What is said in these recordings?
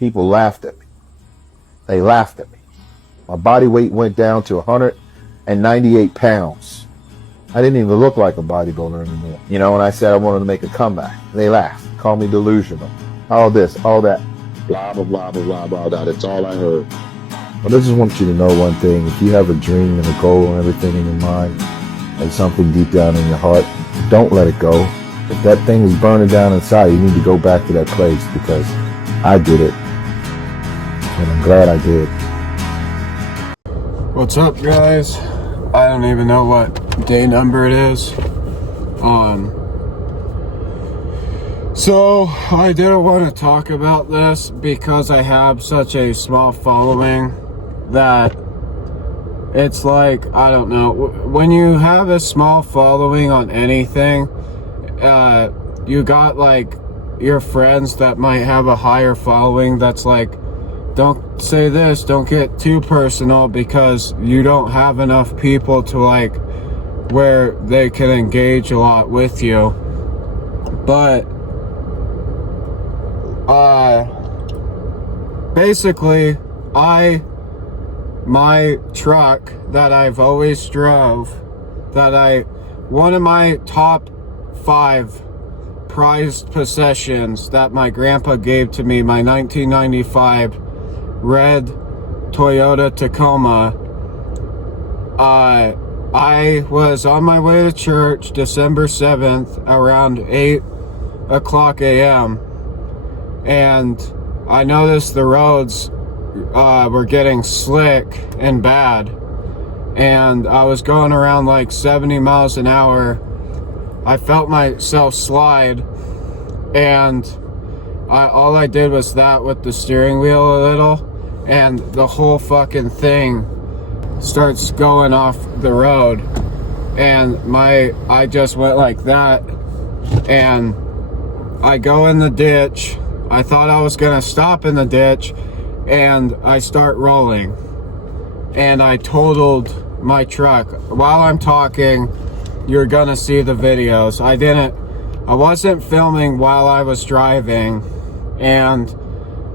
people laughed at me. They laughed at me. My body weight went down to 198 pounds. I didn't even look like a bodybuilder anymore. You know, when I said I wanted to make a comeback, they laughed, called me delusional. All this, all that, blah, blah, blah, blah, blah, blah, blah. That's all I heard. But I just want you to know one thing. If you have a dream and a goal and everything in your mind and something deep down in your heart, don't let it go. If that thing is burning down inside, you need to go back to that place, because I did it. And I'm glad I did. What's up, guys? I don't even know what day number it is. So I didn't want to talk about this because I have such a small following that it's like, I don't know, when you have a small following on anything, you got like your friends that might have a higher following that's like, don't say this, don't get too personal, because you don't have enough people to like where they can engage a lot with you. But basically, my truck that I've always drove, one of my top 5 prized possessions that my grandpa gave to me, my 1995 red Toyota Tacoma. I was on my way to church December 7th around 8 o'clock a.m. and I noticed the roads were getting slick and bad, and I was going around like 70 miles an hour. I felt myself slide, and all I did was that with the steering wheel a little, and the whole fucking thing starts going off the road, and I just went like that, and I go in the ditch. I thought I was gonna stop in the ditch, and I start rolling, and I totaled my truck. While I'm talking, you're gonna see the videos. I wasn't filming while I was driving, and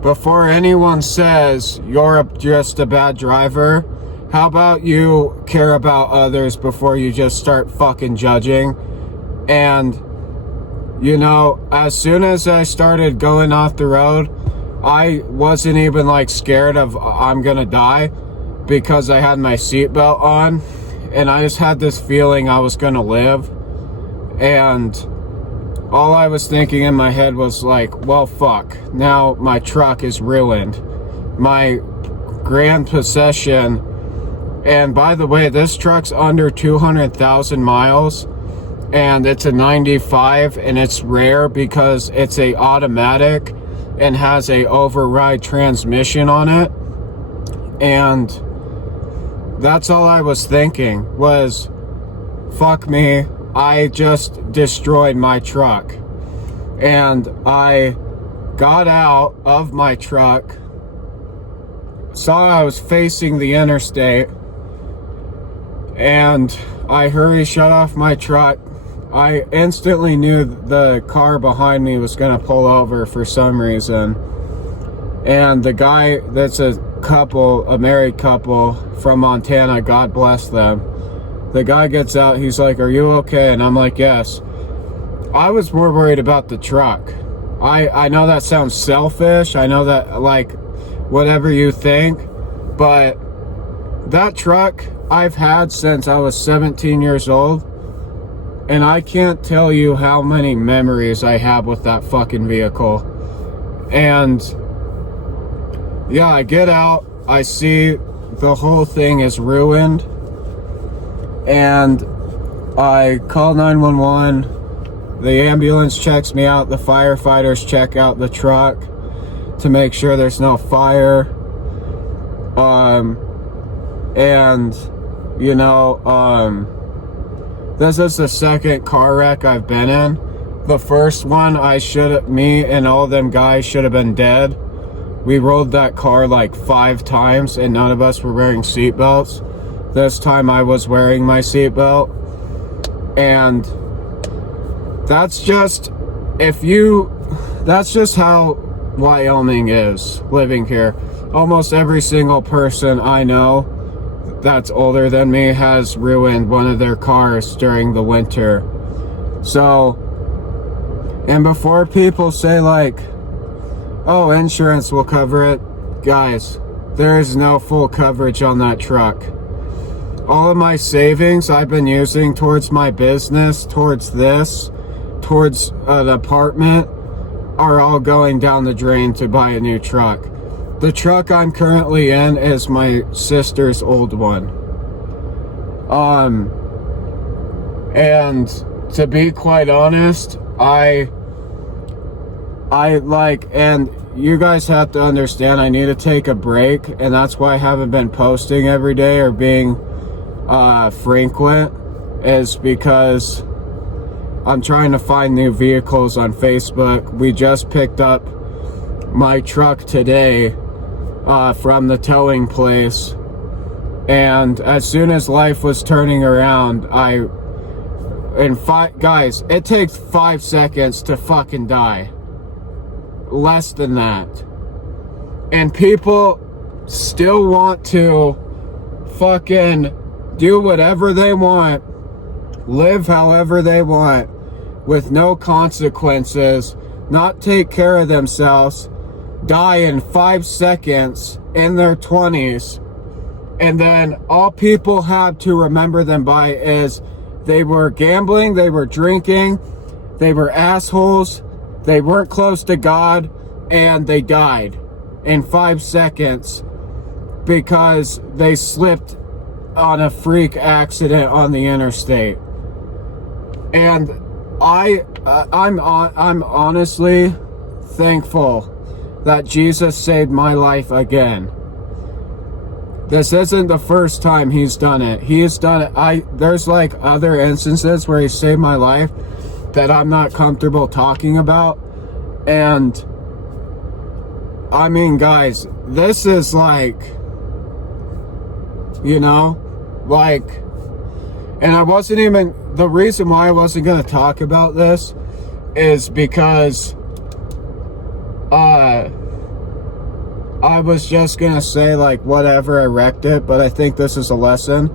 before anyone says you're just a bad driver, how about you care about others before you just start fucking judging? And you know, as soon as I started going off the road, I wasn't even like scared of I'm gonna die, because I had my seatbelt on, and I just had this feeling I was gonna live. And all I was thinking in my head was like, well, fuck, now my truck is ruined. My grand possession. And by the way, this truck's under 200,000 miles. And it's a 95, and it's rare because it's a automatic and has a override transmission on it. And that's all I was thinking was, fuck me, I just destroyed my truck. And I got out of my truck, saw I was facing the interstate, and I shut off my truck. I instantly knew the car behind me was gonna pull over for some reason. And the guy, that's a married couple from Montana, God bless them. The guy gets out, he's like, "Are you okay?" And I'm like, "Yes." I was more worried about the truck. I know that sounds selfish. I know that, like, whatever you think, but that truck I've had since I was 17 years old. And I can't tell you how many memories I have with that fucking vehicle. And yeah, I get out, I see the whole thing is ruined, and I call 911. The ambulance checks me out, the firefighters check out the truck to make sure there's no fire. And you know, this is the second car wreck I've been in. The first one, me and all them guys should have been dead. We rolled that car like 5 times, and none of us were wearing seatbelts. This time I was wearing my seatbelt. And that's just how Wyoming is living here. Almost every single person I know that's older than me has ruined one of their cars during the winter. So, and before people say like, oh, insurance will cover it, guys, there is no full coverage on that truck. All of my savings I've been using towards my business, towards this, towards an apartment, are all going down the drain to buy a new truck. The truck I'm currently in is my sister's old one. And to be quite honest, I like, and you guys have to understand, I need to take a break, and that's why I haven't been posting every day or being frequent, is because I'm trying to find new vehicles on Facebook. We just picked up my truck today from the towing place, and as soon as life was turning around, guys, it takes 5 seconds to fucking die. Less than that. And people still want to fucking do whatever they want, live however they want, with no consequences, not take care of themselves, die in 5 seconds in their 20s, and then all people have to remember them by is they were gambling, they were drinking, they were assholes, they weren't close to God, and they died in 5 seconds because they slipped on a freak accident on the interstate. And I'm honestly thankful that Jesus saved my life again. This isn't the first time he's done it. He's done it. There's like other instances where he saved my life that I'm not comfortable talking about. And I mean, guys, this is like, you know, like, and I wasn't even, the reason why I wasn't going to talk about this is because I was just going to say like whatever, I wrecked it, but I think this is a lesson.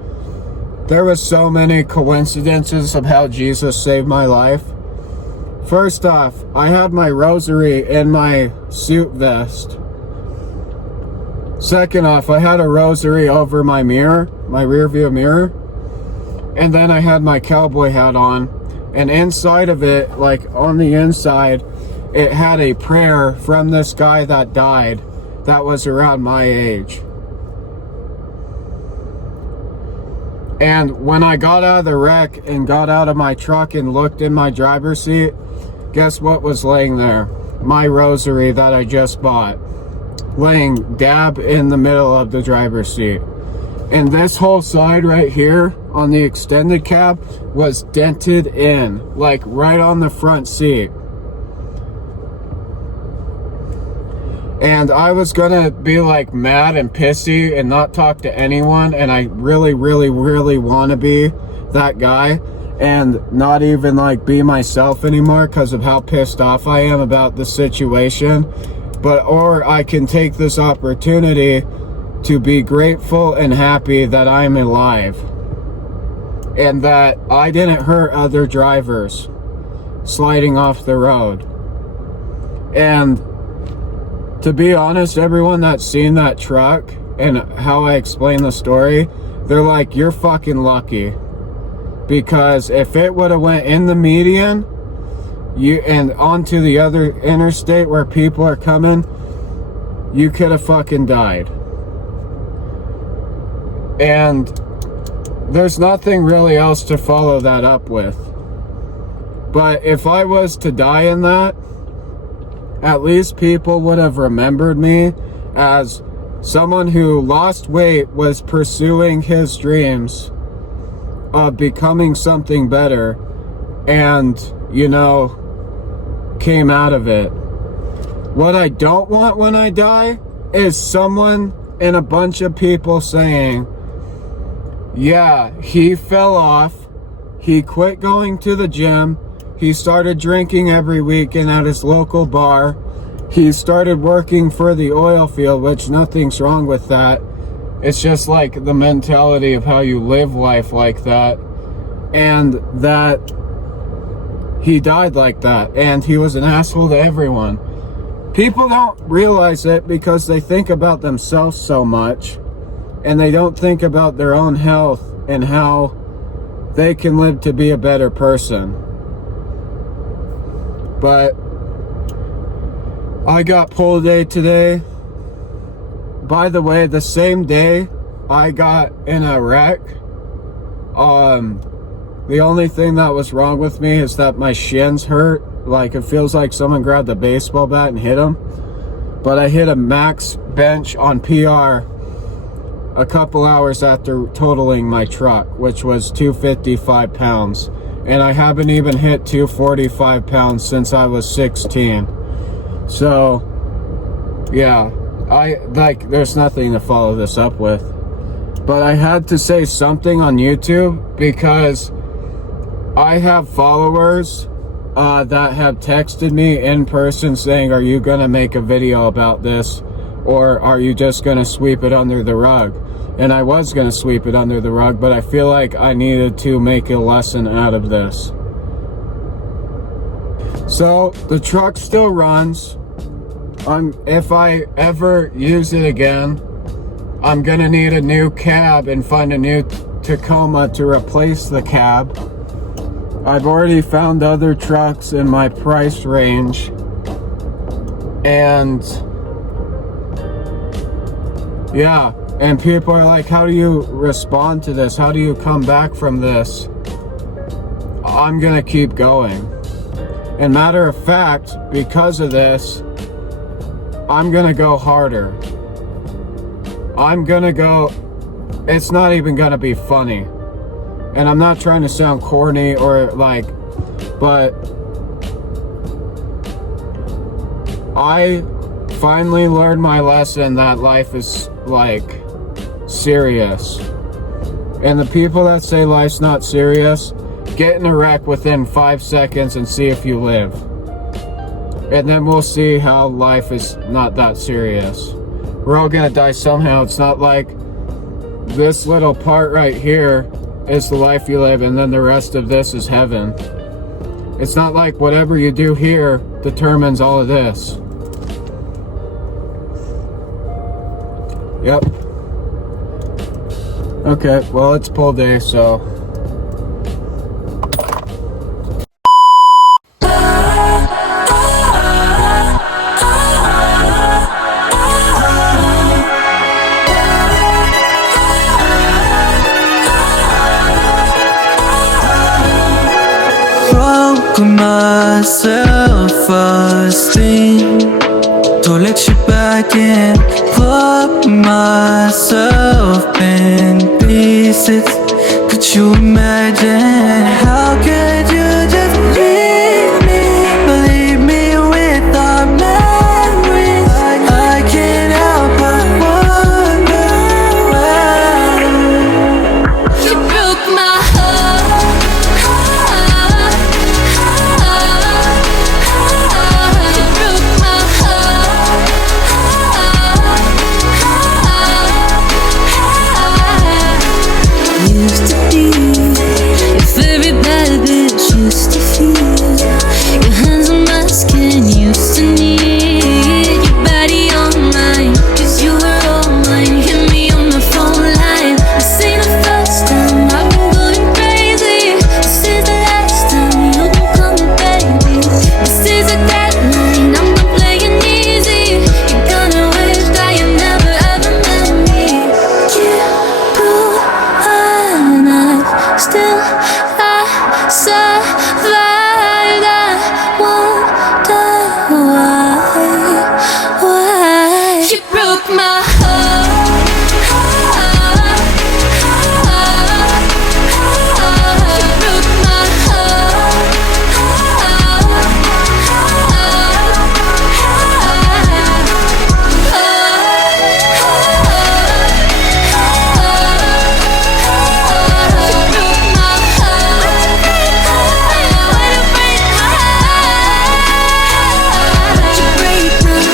There was so many coincidences of how Jesus saved my life. First off, I had my rosary in my suit vest. Second off, I had a rosary over my mirror, my rear view mirror. And then I had my cowboy hat on. And inside of it, like on the inside, it had a prayer from this guy that died that was around my age. And when I got out of the wreck and got out of my truck and looked in my driver's seat, guess what was laying there? My rosary that I just bought, laying dab in the middle of the driver's seat. And this whole side right here on the extended cab was dented in, like right on the front seat. And I was gonna be like mad and pissy and not talk to anyone, and I really, really, really want to be that guy and not even like be myself anymore because of how pissed off I am about the situation. But or I can take this opportunity to be grateful and happy that I'm alive and that I didn't hurt other drivers sliding off the road. And to be honest, everyone that's seen that truck and how I explain the story, they're like, you're fucking lucky, because if it would have went in the median and onto the other interstate where people are coming, you could have fucking died. And there's nothing really else to follow that up with. But if I was to die in that, at least people would have remembered me as someone who lost weight, was pursuing his dreams of becoming something better, and, you know, came out of it. What I don't want when I die is someone and a bunch of people saying, yeah, he fell off, he quit going to the gym, he started drinking every weekend at his local bar, he started working for the oil field, which nothing's wrong with that. It's just like the mentality of how you live life like that, and that he died like that, and he was an asshole to everyone. People don't realize it because they think about themselves so much, and they don't think about their own health and how they can live to be a better person. But I got pulled day today. By the way, the same day I got in a wreck, the only thing that was wrong with me is that my shins hurt. Like, it feels like someone grabbed a baseball bat and hit them. But I hit a max bench on PR a couple hours after totaling my truck, which was 255 pounds. And I haven't even hit 245 pounds since I was 16. So, yeah, there's nothing to follow this up with. But I had to say something on YouTube because I have followers that have texted me in person saying, are you gonna make a video about this, or are you just gonna sweep it under the rug? And I was gonna sweep it under the rug, but I feel like I needed to make a lesson out of this. So the truck still runs. If I ever use it again, I'm gonna need a new cab and find a new Tacoma to replace the cab. I've already found other trucks in my price range, and yeah, and people are like, how do you respond to this? How do you come back from this? I'm gonna keep going. And matter of fact, because of this, I'm gonna go harder. I'm gonna go, it's not even gonna be funny. And I'm not trying to sound corny or like, but I finally learned my lesson that life is like serious. And the people that say life's not serious, get in a wreck within 5 seconds and see if you live. And then we'll see how life is not that serious. We're all gonna die somehow. It's not like this little part right here is the life you live and then the rest of this is heaven. It's not like whatever you do here determines all of this. Yep. Okay, well, it's pull day, so. My self-esteem to let you back in, put myself in pieces. Could you imagine? How could you just leave me with our memories? I can't help but wonder why you broke my heart. Used to feel your hands on my skin, used to need your body on mine, 'cause you were all mine. Hit me on the phone line. This ain't the first time I've been going crazy. This is the last time you'll be coming, baby. This is a deadline, I'm not playing easy. You're gonna wish that you never ever met me. You blew my knife, still I survived. I wonder why you broke my heart. You broke my heart. You break my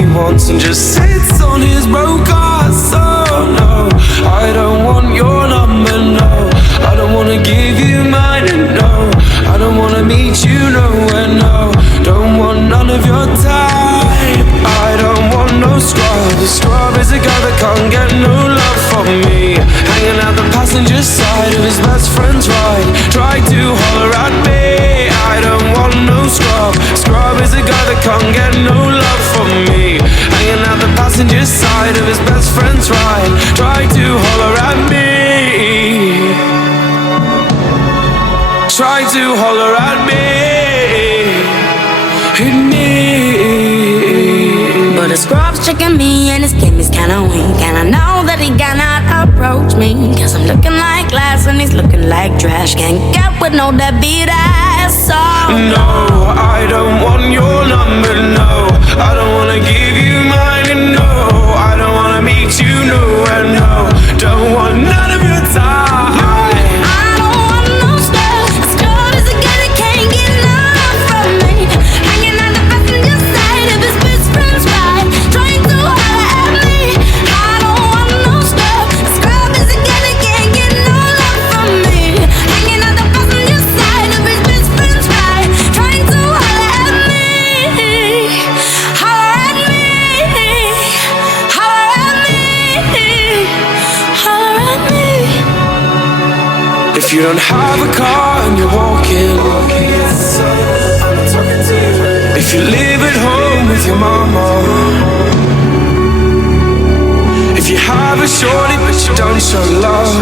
he wants and just sits on his broke ass. Oh no, I don't want your number, no. I don't wanna give you mine, and no, I don't wanna meet you nowhere, no. Don't want none of your time. I don't want no scrub. The scrub is a guy that can't get no love from me, hanging out the passenger side of his best friend's ride. Try to holler at me. I don't want no scrub. Scrub is a guy that can't get no love from me, hanging out the passenger side of his best friend's ride. Try to holler at me. Try to holler at me. Hit me. But the scrub's checking me and his game is kinda weak, and I know that he cannot approach me, cause I'm looking like glass and he's looking like trash. Can't get with no deadbeat ass, so no, I don't want your number, no. I don't wanna give you mine, and no, I don't wanna meet you nowhere, no. Don't want none of your time. I don't want no scrub. Scrub is a guy that can't get enough from me, hanging on the passenger side of his best friend's ride, trying to holler at me. I don't want no scrub. Scrub is a guy that can't get no love from me, hanging on the passenger side of his best friend's ride, trying to holler at me. Holler at me. Holler at me. Holler at me. If you don't have a car and you're walking, if you live at home with your mama, if you have a shorty but you don't show love,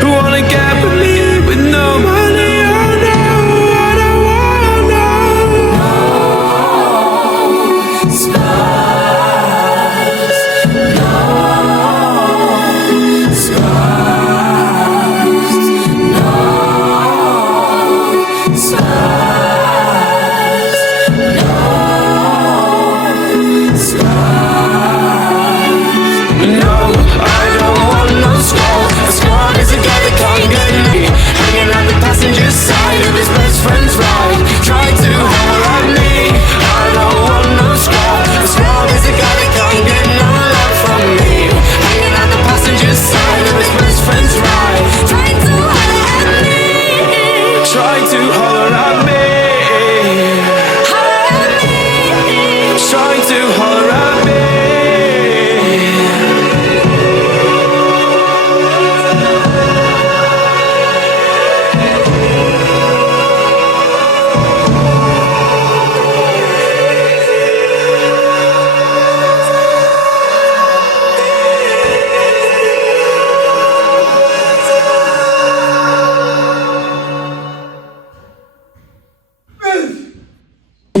who wanna get with me with no money? Oh no, I don't want no Scars, no scars, no scars, no scars. No, I don't want no squad. A squad is a guy that can't get me, hanging out the passenger side of his best friend's ride. Try to holler at me. I don't want no squad. A squad is a guy that can't get no love from me, hanging out the passenger side of his best friend's ride. Try to holler at me. Try to holler at me. Holler at me. Try to holler at me. I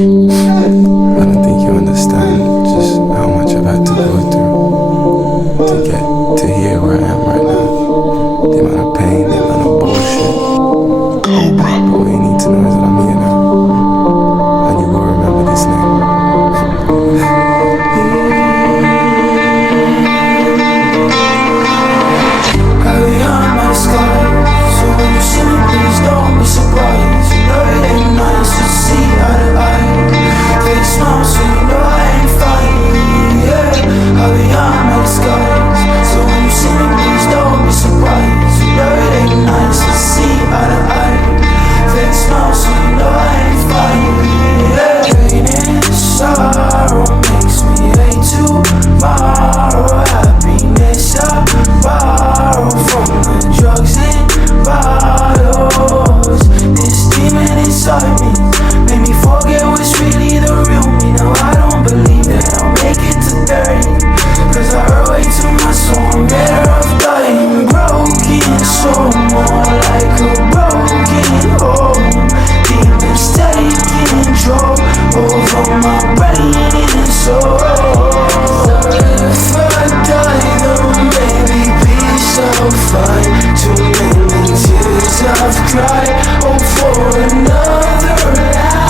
don't think you understand just how much I've had to go through to get to here where I am right now. The amount of pain, the amount of bullshit. But what you need to know is that I'm here now. And you will remember this name. Carry on my sky, so when you see me, please don't be surprised. You know it ain't nice to see eye to eye. Fake smile, so you know I ain't fine. Yeah, carry on my skies, so when you see me, please don't be surprised. You know it ain't nice to see eye to eye. Fake smile, so you know I ain't fine. Yeah, pain and sorrow makes me hate tomorrow. Happiness I borrow from the drugs and bottles. This demon inside me made me forget what's really the real me. Now I don't believe that I'll make it to 30, cause I heard way too much, so I'm better off dying broken. So more like a broken home. Demons taking control over my brain and soul. If I die, then baby, peace I'll find. Too many tears I've cried, hope for another life.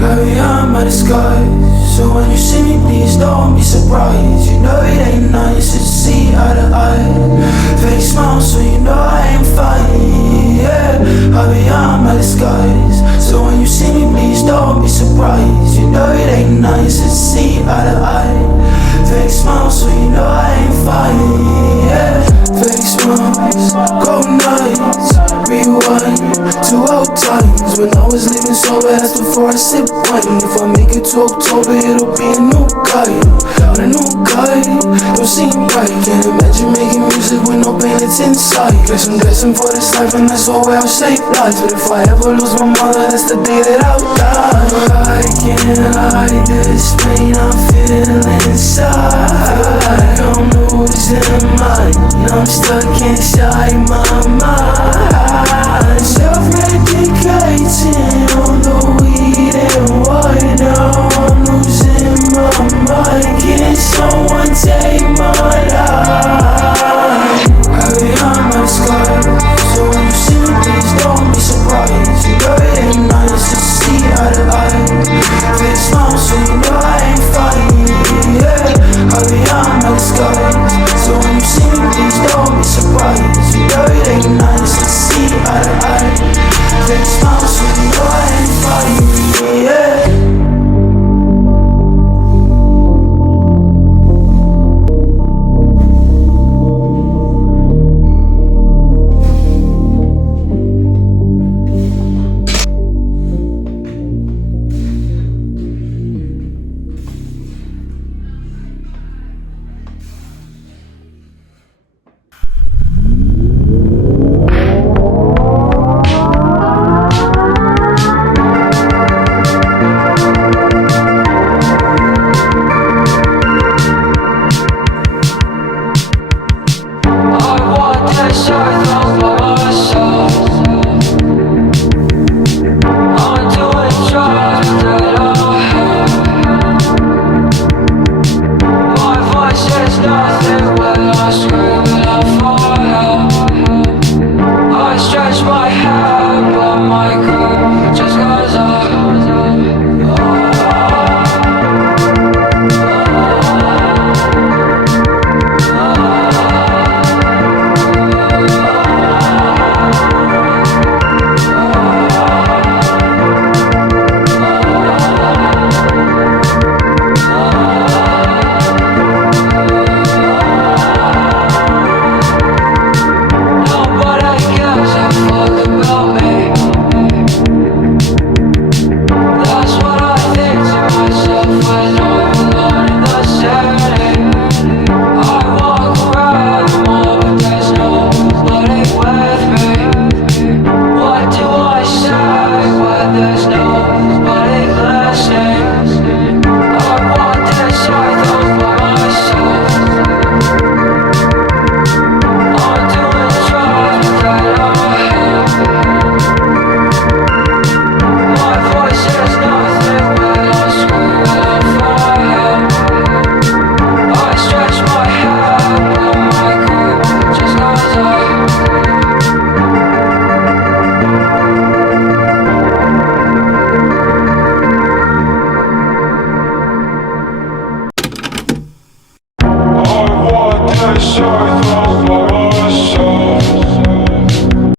Carry on by the skies, so when you see me, please don't be surprised. You know it ain't nice to see eye to eye. Fake smile, so you know I ain't fine. Yeah, carry on by the skies, so when you see me, please don't be surprised. ain't nice to see eye to eye. Fake smile, so you know I ain't fine, yeah. Fake smiles, cold nights, rewind to old times when I was living sober. That's before I sip wine. If I make it to October, it'll be a new guy. But a new guy don't seem right. Can't imagine making music with no pain that's inside. Guess I'm destined for this life, and that's the way I'll save lives. But if I ever lose my mother, that's the day that I'll die. I can't hide this pain I'm feeling inside. Like I'm losing mine, I'm stuck inside my mind. Self-medicating on the weed and wine. Now I'm losing my mind. Can someone take my life? I behind my sky, so when you see me, please don't be surprised. You know it ain't nice to see eye to eye. Fake smile, so you know I ain't fine, yeah. I behind my skies, so when you see me, please don't be surprised. You know it ain't nice to see eye to eye. Fake smile, so you know I ain't fine, yeah. I want SHREDATHON.